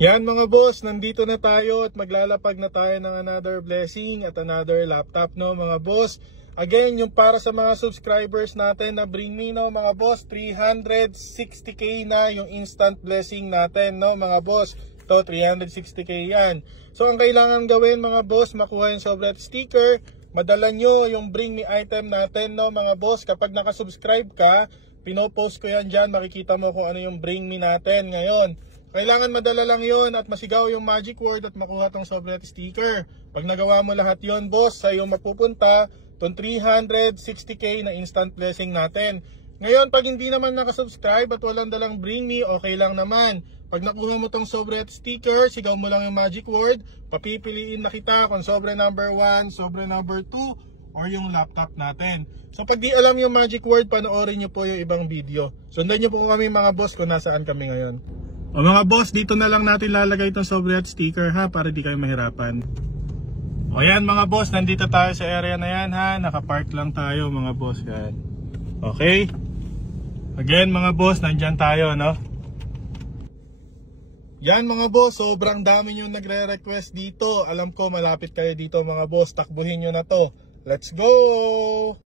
Yan mga boss, nandito na tayo at maglalapag na tayo ng another blessing at another laptop, no mga boss. Again, yung para sa mga subscribers natin na bring me, no mga boss, 360k na yung instant blessing natin, no mga boss. To 360k yan. So ang kailangan gawin mga boss, makuha yung Sobret sticker, madala nyo yung bring me item natin, no mga boss. Kapag nakasubscribe ka, pinopost ko yan dyan, makikita mo kung ano yung bring me natin ngayon. Kailangan madala lang yon at masigaw yung magic word at makuha tong Sobret sticker. Pag nagawa mo lahat yon boss, sa iyong mapupunta tong 360k na instant blessing natin. Ngayon, pag hindi naman nakasubscribe at walang dalang bring me, okay lang naman. Pag nakuha mo tong Sobret sticker, sigaw mo lang yung magic word, papipiliin na kita kung Sobre number 1, Sobre number 2, or yung laptop natin. So pag di alam yung magic word, panoorin nyo po yung ibang video. Sundan nyo po kami mga boss kung nasaan kami ngayon. O mga boss, dito na lang natin lalagay itong Sobret sticker ha, para di kayo mahirapan. O yan mga boss, nandito tayo sa area na yan ha, nakapark lang tayo mga boss yan. Okay? Again mga boss, nandyan tayo no. Yan mga boss, sobrang dami nyo nagre-request dito. Alam ko malapit kayo dito mga boss, takbuhin nyo na to. Let's go!